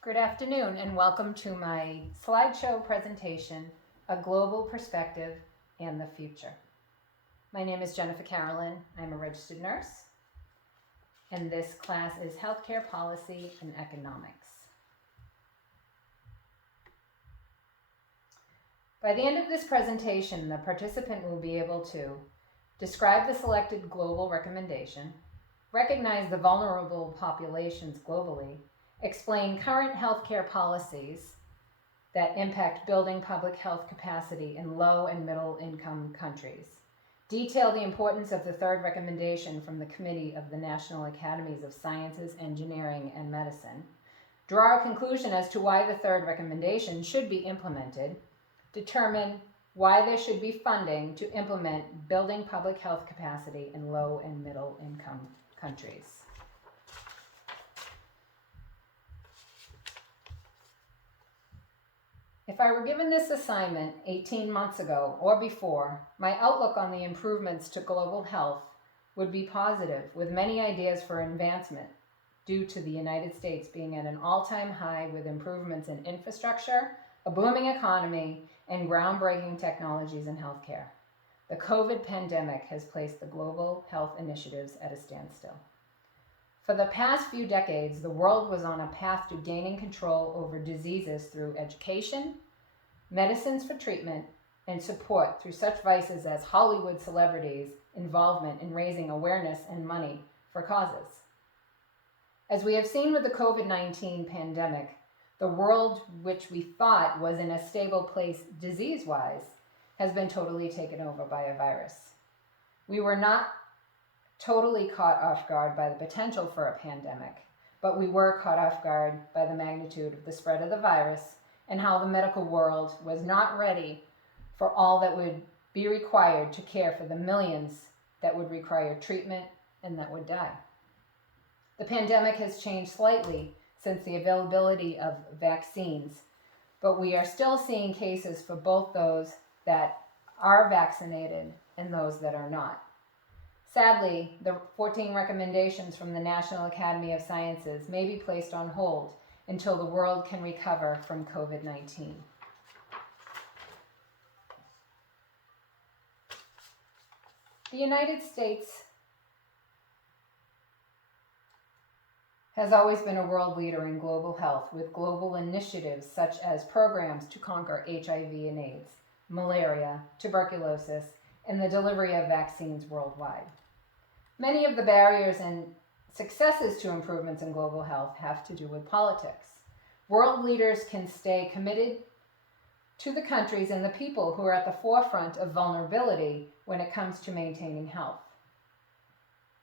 Good afternoon and welcome to my slideshow presentation, A Global Perspective and the Future. My name is Jennifer Carolyn. I'm a registered nurse, and this class is Healthcare Policy and Economics. By the end of this presentation, the participant will be able to describe the selected global recommendation, recognize the vulnerable populations globally, explain current healthcare policies that impact building public health capacity in low and middle income countries, detail the importance of the third recommendation from the Committee of the National Academies of Sciences, Engineering, and Medicine, draw a conclusion as to why the third recommendation should be implemented, determine why there should be funding to implement building public health capacity in low and middle income countries. If I were given this assignment 18 months ago or before, my outlook on the improvements to global health would be positive, with many ideas for advancement due to the United States being at an all-time high with improvements in infrastructure, a booming economy, and groundbreaking technologies in healthcare. The COVID pandemic has placed the global health initiatives at a standstill. For the past few decades, the world was on a path to gaining control over diseases through education, medicines for treatment, and support through such vices as Hollywood celebrities' involvement in raising awareness and money for causes. As we have seen with the COVID-19 pandemic, the world which we thought was in a stable place disease-wise has been totally taken over by a virus. We were not totally caught off guard by the potential for a pandemic, but we were caught off guard by the magnitude of the spread of the virus and how the medical world was not ready for all that would be required to care for the millions that would require treatment and that would die. The pandemic has changed slightly since the availability of vaccines, but we are still seeing cases for both those that are vaccinated and those that are not. Sadly, the 14 recommendations from the National Academy of Sciences may be placed on hold until the world can recover from COVID-19. The United States has always been a world leader in global health, with global initiatives such as programs to conquer HIV and AIDS, malaria, tuberculosis, and the delivery of vaccines worldwide. Many of the barriers and successes to improvements in global health have to do with politics. World leaders can stay committed to the countries and the people who are at the forefront of vulnerability when it comes to maintaining health.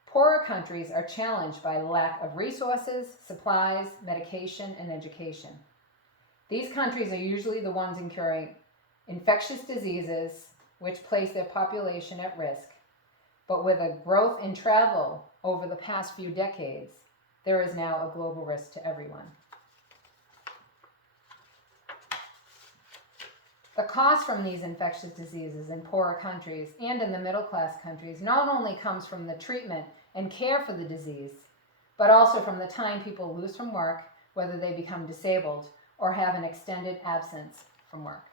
Poorer countries are challenged by the lack of resources, supplies, medication, and education. These countries are usually the ones incurring infectious diseases, which place their population at risk. But with a growth in travel over the past few decades, there is now a global risk to everyone. The cost from these infectious diseases in poorer countries and in the middle-class countries not only comes from the treatment and care for the disease, but also from the time people lose from work, whether they become disabled or have an extended absence from work.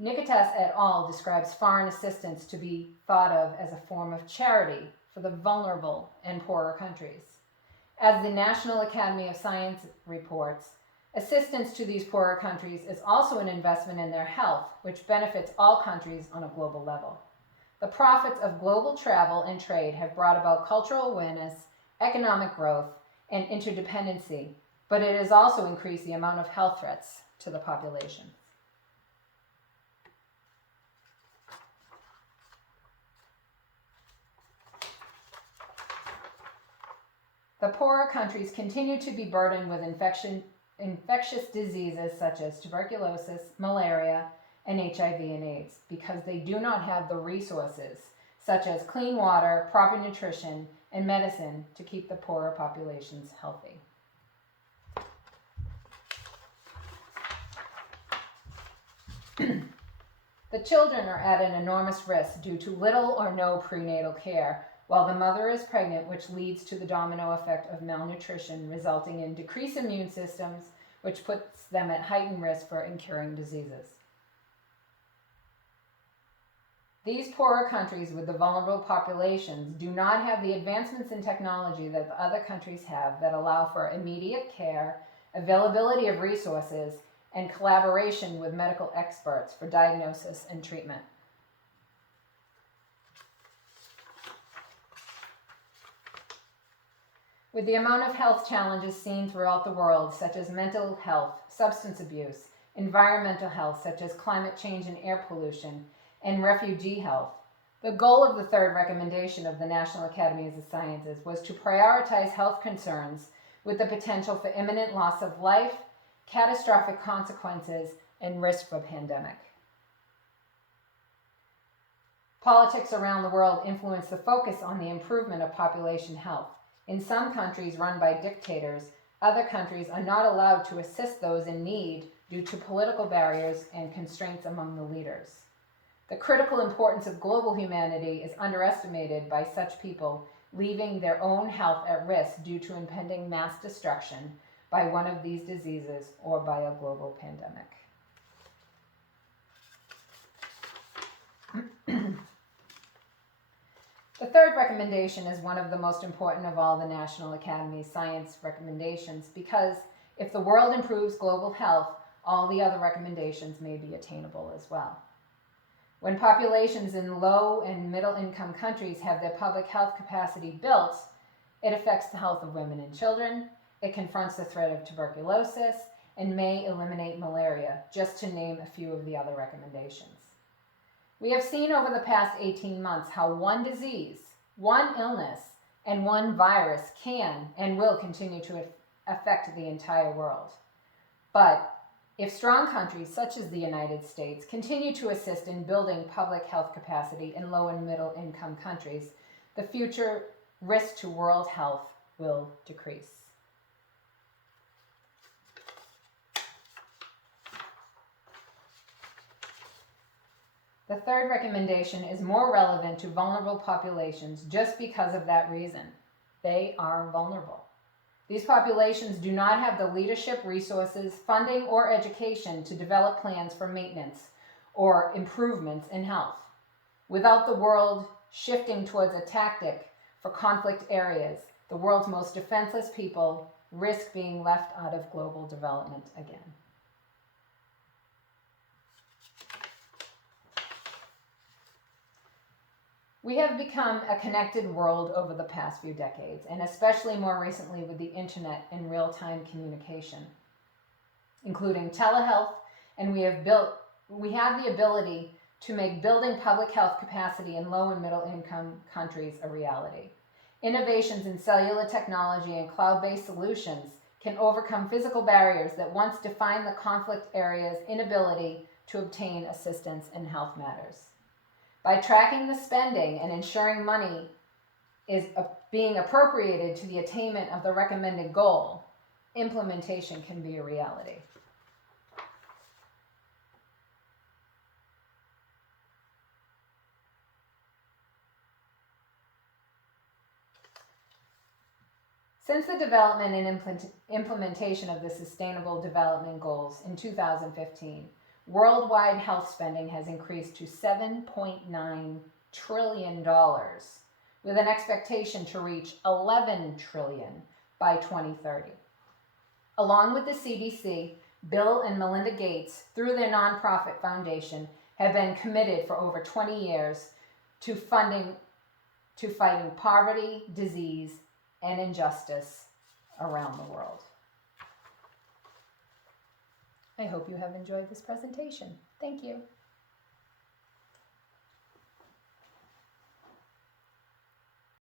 Nikitas et al. Describes foreign assistance to be thought of as a form of charity for the vulnerable and poorer countries. As the National Academy of Science reports, assistance to these poorer countries is also an investment in their health, which benefits all countries on a global level. The profits of global travel and trade have brought about cultural awareness, economic growth, and interdependency, but it has also increased the amount of health threats to the population. The poorer countries continue to be burdened with infectious diseases such as tuberculosis, malaria, and HIV and AIDS because they do not have the resources such as clean water, proper nutrition, and medicine to keep the poorer populations healthy. The children are at an enormous risk due to little or no prenatal care, while the mother is pregnant, which leads to the domino effect of malnutrition, resulting in decreased immune systems, which puts them at heightened risk for incurring diseases. These poorer countries with the vulnerable populations do not have the advancements in technology that the other countries have that allow for immediate care, availability of resources, and collaboration with medical experts for diagnosis and treatment. With the amount of health challenges seen throughout the world, such as mental health, substance abuse, environmental health, such as climate change and air pollution, and refugee health, the goal of the third recommendation of the National Academies of Sciences was to prioritize health concerns with the potential for imminent loss of life, catastrophic consequences, and risk for pandemic. Politics around the world influence the focus on the improvement of population health. In some countries run by dictators, other countries are not allowed to assist those in need due to political barriers and constraints among the leaders. The critical importance of global humanity is underestimated by such people, leaving their own health at risk due to impending mass destruction by one of these diseases or by a global pandemic. The third recommendation is one of the most important of all the National Academy's science recommendations because if the world improves global health, all the other recommendations may be attainable as well. When populations in low and middle income countries have their public health capacity built, it affects the health of women and children, it confronts the threat of tuberculosis, and may eliminate malaria, just to name a few of the other recommendations. We have seen over the past 18 months how one disease, one illness, and one virus can and will continue to affect the entire world. But if strong countries such as the United States continue to assist in building public health capacity in low and middle income countries, the future risk to world health will decrease. The third recommendation is more relevant to vulnerable populations just because of that reason. They are vulnerable. These populations do not have the leadership, resources, funding, or education to develop plans for maintenance or improvements in health. Without the world shifting towards a tactic for conflict areas, the world's most defenseless people risk being left out of global development again. We have become a connected world over the past few decades, and especially more recently with the internet and real-time communication, including telehealth, and we have the ability to make building public health capacity in low and middle income countries a reality. Innovations in cellular technology and cloud-based solutions can overcome physical barriers that once defined the conflict area's inability to obtain assistance in health matters. By tracking the spending and ensuring money is being appropriated to the attainment of the recommended goal, implementation can be a reality. Since the development and implementation of the Sustainable Development Goals in 2015, worldwide health spending has increased to $7.9 trillion, with an expectation to reach $11 trillion by 2030. Along with the CDC, Bill and Melinda Gates, through their nonprofit foundation, have been committed for over 20 years to fighting poverty, disease, and injustice around the world. I hope you have enjoyed this presentation. Thank you.